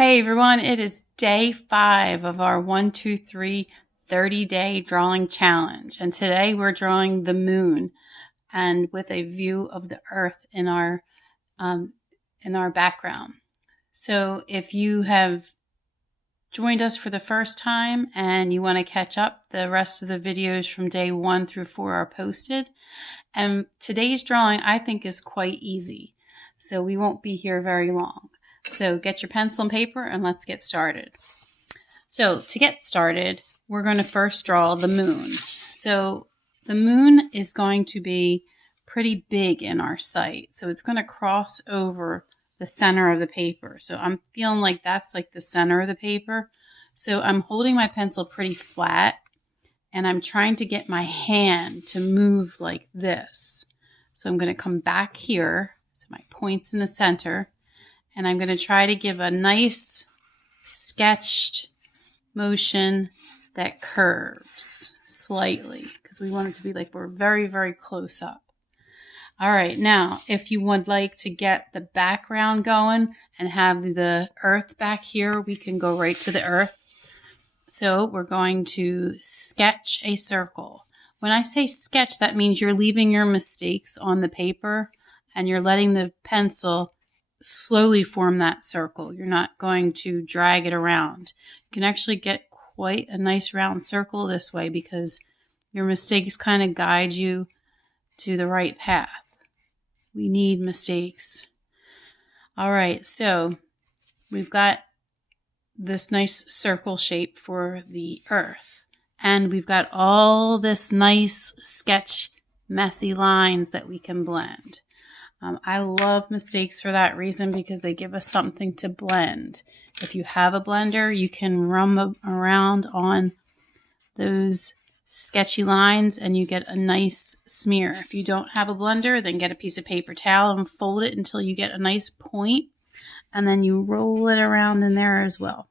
Hey everyone, it is day 5 of our 1, 2, 3 30-day drawing challenge. And today we're drawing the moon and with a view of the earth in our background. So if you have joined us for the first time and you want to catch up, the rest of the videos from day 1 through 4 are posted. And today's drawing I think is quite easy. So we won't be here very long. So get your pencil and paper and let's get started. So to get started, we're going to first draw the moon. So the moon is going to be pretty big in our sight. So it's going to cross over the center of the paper. So I'm feeling like that's like the center of the paper. So I'm holding my pencil pretty flat and I'm trying to get my hand to move like this. So I'm going to come back here. So my point's in the center. And I'm going to try to give a nice sketched motion that curves slightly because we want it to be like we're very, very close up. All right, now if you would like to get the background going and have the earth back here, we can go right to the earth. So we're going to sketch a circle. When I say sketch, that means you're leaving your mistakes on the paper and you're letting the pencil slowly form that circle. You're not going to drag it around. You can actually get quite a nice round circle this way because your mistakes kind of guide you to the right path. We need mistakes. All right, so we've got this nice circle shape for the earth. And we've got all this nice sketch, messy lines that we can blend. I love mistakes for that reason because they give us something to blend. If you have a blender, you can run around on those sketchy lines and you get a nice smear. If you don't have a blender, then get a piece of paper towel and fold it until you get a nice point, and then you roll it around in there as well.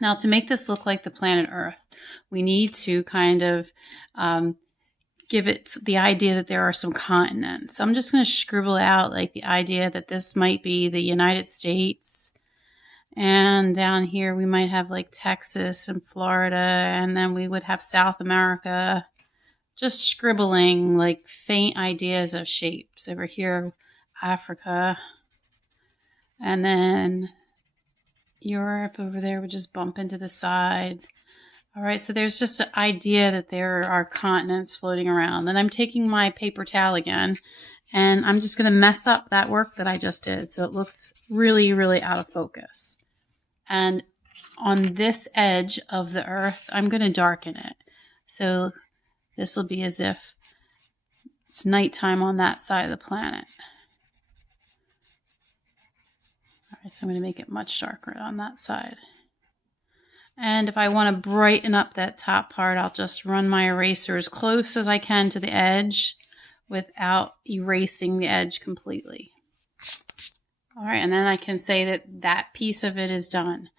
Now, to make this look like the planet Earth, we need to kind of give it the idea that there are some continents. So I'm just going to scribble out like the idea that this might be the United States. And down here we might have like Texas and Florida. And then we would have South America. Just scribbling like faint ideas of shapes. Over here, Africa. And then Europe over there would just bump into the side. All right, so there's just an idea that there are continents floating around. And I'm taking my paper towel again, and I'm just going to mess up that work that I just did so it looks really, really out of focus. And on this edge of the earth, I'm going to darken it. So this will be as if it's nighttime on that side of the planet. All right, so I'm going to make it much darker on that side. And if I want to brighten up that top part, I'll just run my eraser as close as I can to the edge without erasing the edge completely. All right, and then I can say that that piece of it is done.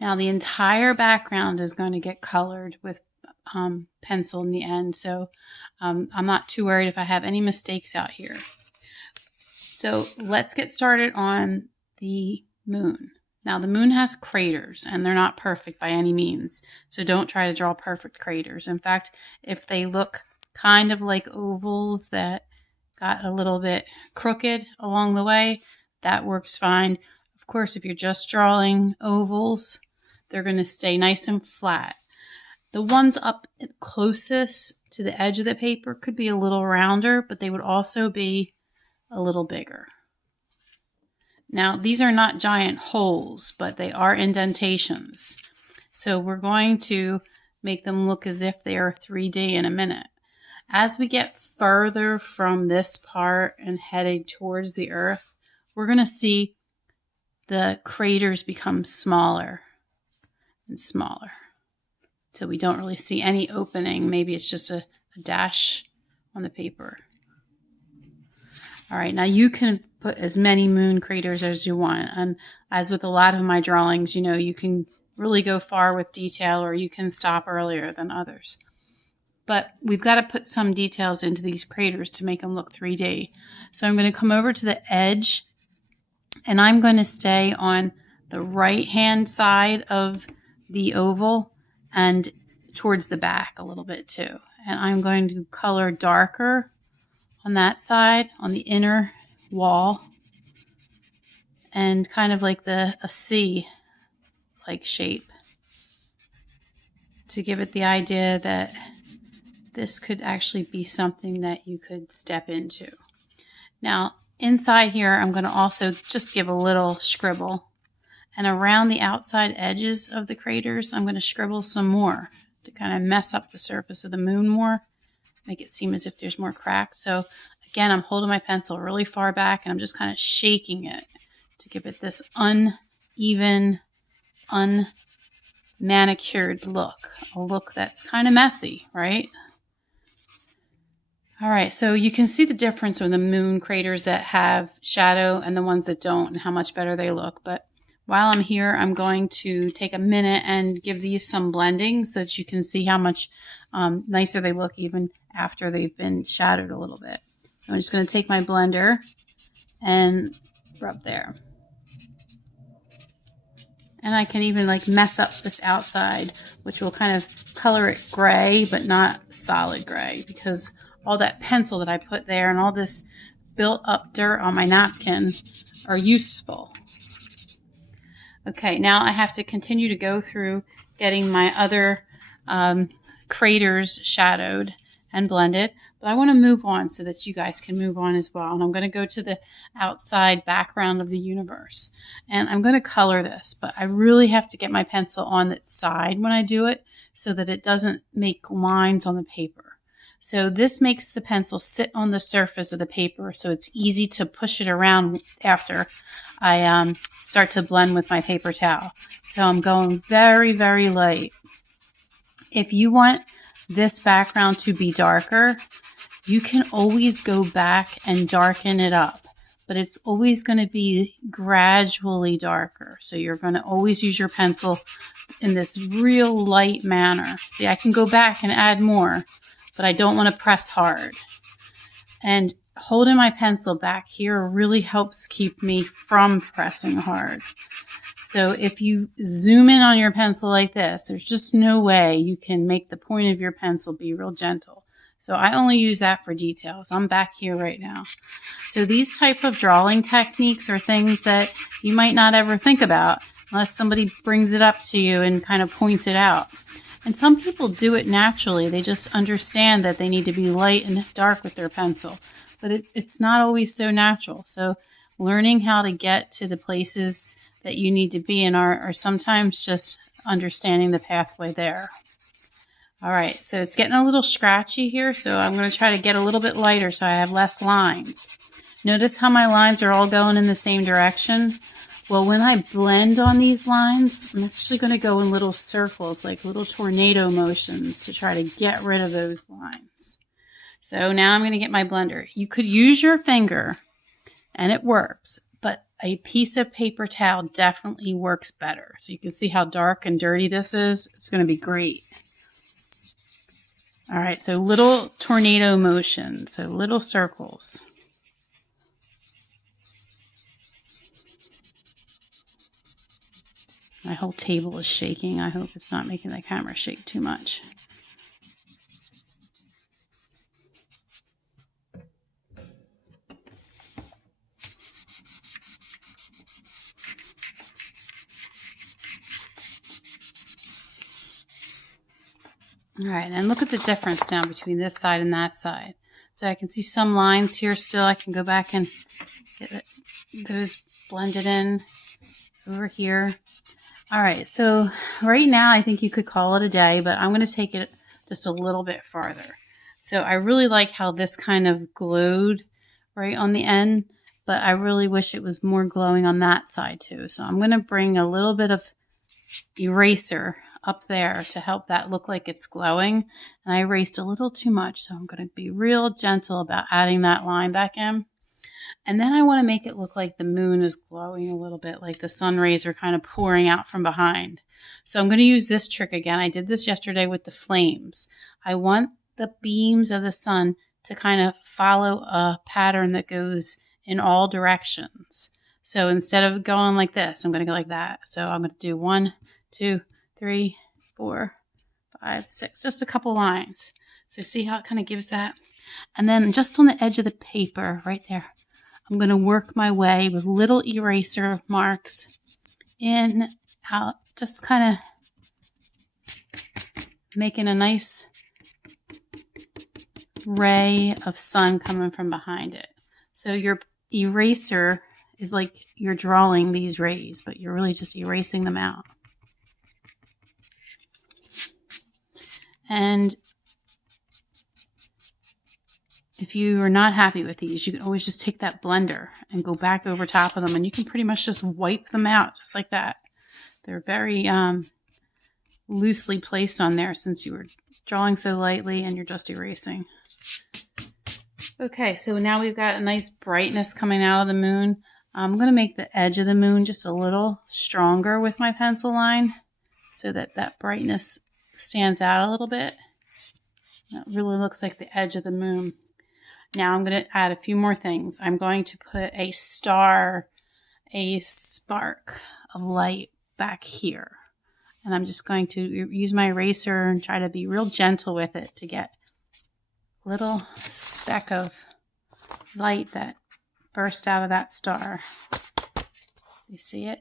Now the entire background is going to get colored with pencil in the end, so I'm not too worried if I have any mistakes out here. So let's get started on the moon. Now, the moon has craters, and they're not perfect by any means, so don't try to draw perfect craters. In fact, if they look kind of like ovals that got a little bit crooked along the way, that works fine. Of course, if you're just drawing ovals, they're going to stay nice and flat. The ones up closest to the edge of the paper could be a little rounder, but they would also be a little bigger. Now, these are not giant holes, but they are indentations. So we're going to make them look as if they are 3D in a minute. As we get further from this part and headed towards the earth, we're going to see the craters become smaller and smaller. So we don't really see any opening. Maybe it's just a dash on the paper. All right, now you can put as many moon craters as you want. And as with a lot of my drawings, you know, you can really go far with detail or you can stop earlier than others. But we've got to put some details into these craters to make them look 3D. So I'm going to come over to the edge and I'm going to stay on the right hand side of the oval and towards the back a little bit too. And I'm going to color darker on that side, on the inner wall, and kind of like a C-like shape to give it the idea that this could actually be something that you could step into. Now, inside here, I'm going to also just give a little scribble. And around the outside edges of the craters, I'm going to scribble some more to kind of mess up the surface of the moon more, make it seem as if there's more crack. So again, I'm holding my pencil really far back and I'm just kind of shaking it to give it this uneven, unmanicured look, a look that's kind of messy, right? All right, so you can see the difference in the moon craters that have shadow and the ones that don't and how much better they look. But while I'm here, I'm going to take a minute and give these some blending so that you can see how much nicer they look even after they've been shadowed a little bit. So I'm just going to take my blender and rub there. And I can even like mess up this outside, which will kind of color it gray, but not solid gray, because all that pencil that I put there and all this built up dirt on my napkin are useful. Okay, now I have to continue to go through getting my other craters shadowed and blended, but I want to move on so that you guys can move on as well. And I'm going to go to the outside background of the universe, and I'm going to color this, but I really have to get my pencil on its side when I do it so that it doesn't make lines on the paper. So this makes the pencil sit on the surface of the paper so it's easy to push it around after I start to blend with my paper towel. So I'm going very, very light. If you want this background to be darker, you can always go back and darken it up, but it's always going to be gradually darker. So you're going to always use your pencil in this real light manner. See, I can go back and add more, but I don't want to press hard. And holding my pencil back here really helps keep me from pressing hard. So if you zoom in on your pencil like this, there's just no way you can make the point of your pencil be real gentle. So I only use that for details. I'm back here right now. So these type of drawing techniques are things that you might not ever think about unless somebody brings it up to you and kind of points it out. And some people do it naturally. They just understand that they need to be light and dark with their pencil. But it's not always so natural. So learning how to get to the places that you need to be in are sometimes just understanding the pathway there. All right, so it's getting a little scratchy here, so I'm going to try to get a little bit lighter so I have less lines. Notice how my lines are all going in the same direction? Well, when I blend on these lines, I'm actually going to go in little circles, like little tornado motions to try to get rid of those lines. So now I'm going to get my blender. You could use your finger, and it works, but a piece of paper towel definitely works better. So you can see how dark and dirty this is. It's going to be great. All right, so little tornado motions, so little circles. My whole table is shaking. I hope it's not making the camera shake too much. All right, and look at the difference now between this side and that side. So I can see some lines here still. I can go back and get those blended in over here. All right, so right now I think you could call it a day, but I'm going to take it just a little bit farther. So I really like how this kind of glowed right on the end, but I really wish it was more glowing on that side too. So I'm going to bring a little bit of eraser up there to help that look like it's glowing. And I erased a little too much, so I'm going to be real gentle about adding that line back in. And then I want to make it look like the moon is glowing a little bit, like the sun rays are kind of pouring out from behind. So I'm going to use this trick again. I did this yesterday with the flames. I want the beams of the sun to kind of follow a pattern that goes in all directions. So instead of going like this, I'm going to go like that. So I'm going to do 1, 2, 3, 4, 5, 6, just a couple lines. So see how it kind of gives that? And then just on the edge of the paper right there, I'm going to work my way with little eraser marks in, out, just kind of making a nice ray of sun coming from behind it. So your eraser is like you're drawing these rays, but you're really just erasing them out. And if you are not happy with these, you can always just take that blender and go back over top of them, and you can pretty much just wipe them out just like that. They're very loosely placed on there since you were drawing so lightly and you're just erasing. Okay, so now we've got a nice brightness coming out of the moon. I'm going to make the edge of the moon just a little stronger with my pencil line so that that brightness stands out a little bit. That really looks like the edge of the moon. Now I'm going to add a few more things. I'm going to put a star, a spark of light back here. And I'm just going to use my eraser and try to be real gentle with it to get a little speck of light that burst out of that star. You see it?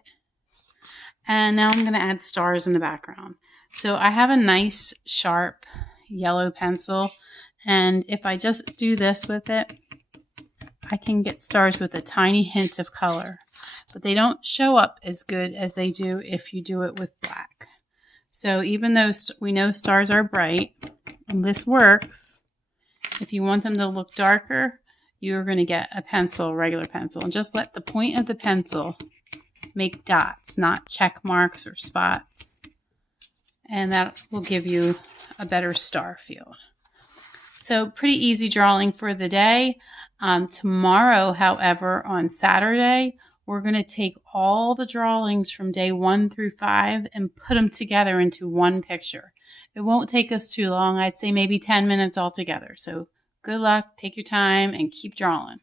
And now I'm going to add stars in the background. So I have a nice sharp yellow pencil, and if I just do this with it, I can get stars with a tiny hint of color, but they don't show up as good as they do if you do it with black. So even though we know stars are bright, and this works, if you want them to look darker, you're going to get a pencil, regular pencil, and just let the point of the pencil make dots, not check marks or spots. And that will give you a better star field. So pretty easy drawing for the day. Tomorrow, however, on Saturday, we're going to take all the drawings from day 1 through 5 and put them together into one picture. It won't take us too long. I'd say maybe 10 minutes altogether. So good luck, take your time, and keep drawing.